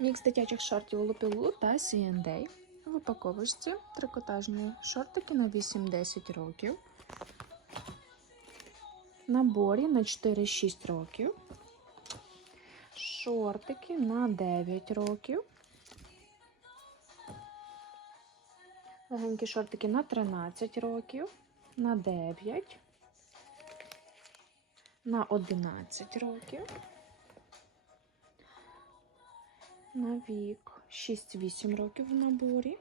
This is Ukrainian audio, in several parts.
Мікс дитячих шортів Лупілу та C&A. В упаковочці трикотажні шортики на 8-10 років. Наборі на 4-6 років. Шортики на 9 років. Легенькі шортики на 13 років, на 9, на 11 років, на вік 6-8 років в наборі,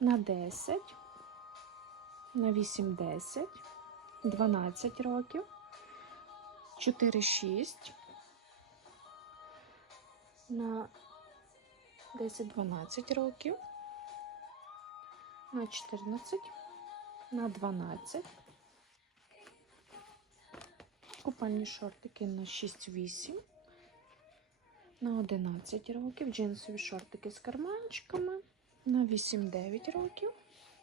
на 10, на 8-10, 12 років, 4-6, на 10-12 років. На 14, на 12. Купальні шортики на 6-8, на 11 років. Джинсові шортики з карманчиками на 8-9 років.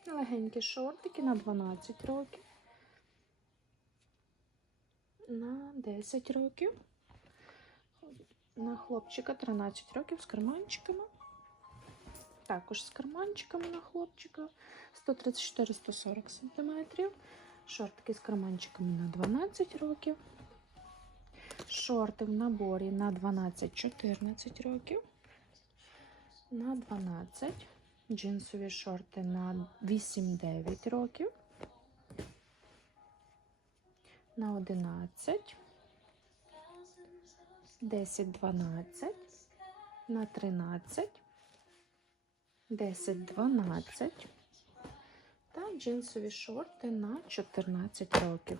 Легенькі шортики на 12 років. На 10 років. На хлопчика 13 років з карманчиками також з карманчиками на хлопчика 134-140 см. Шортики з карманчиками на 12 років. Шорти в наборі на 12-14 років. На 12. Джинсові шорти на 8-9 років. На 11. 10-12. На 13. 10-12 та джинсові шорти на 14 років.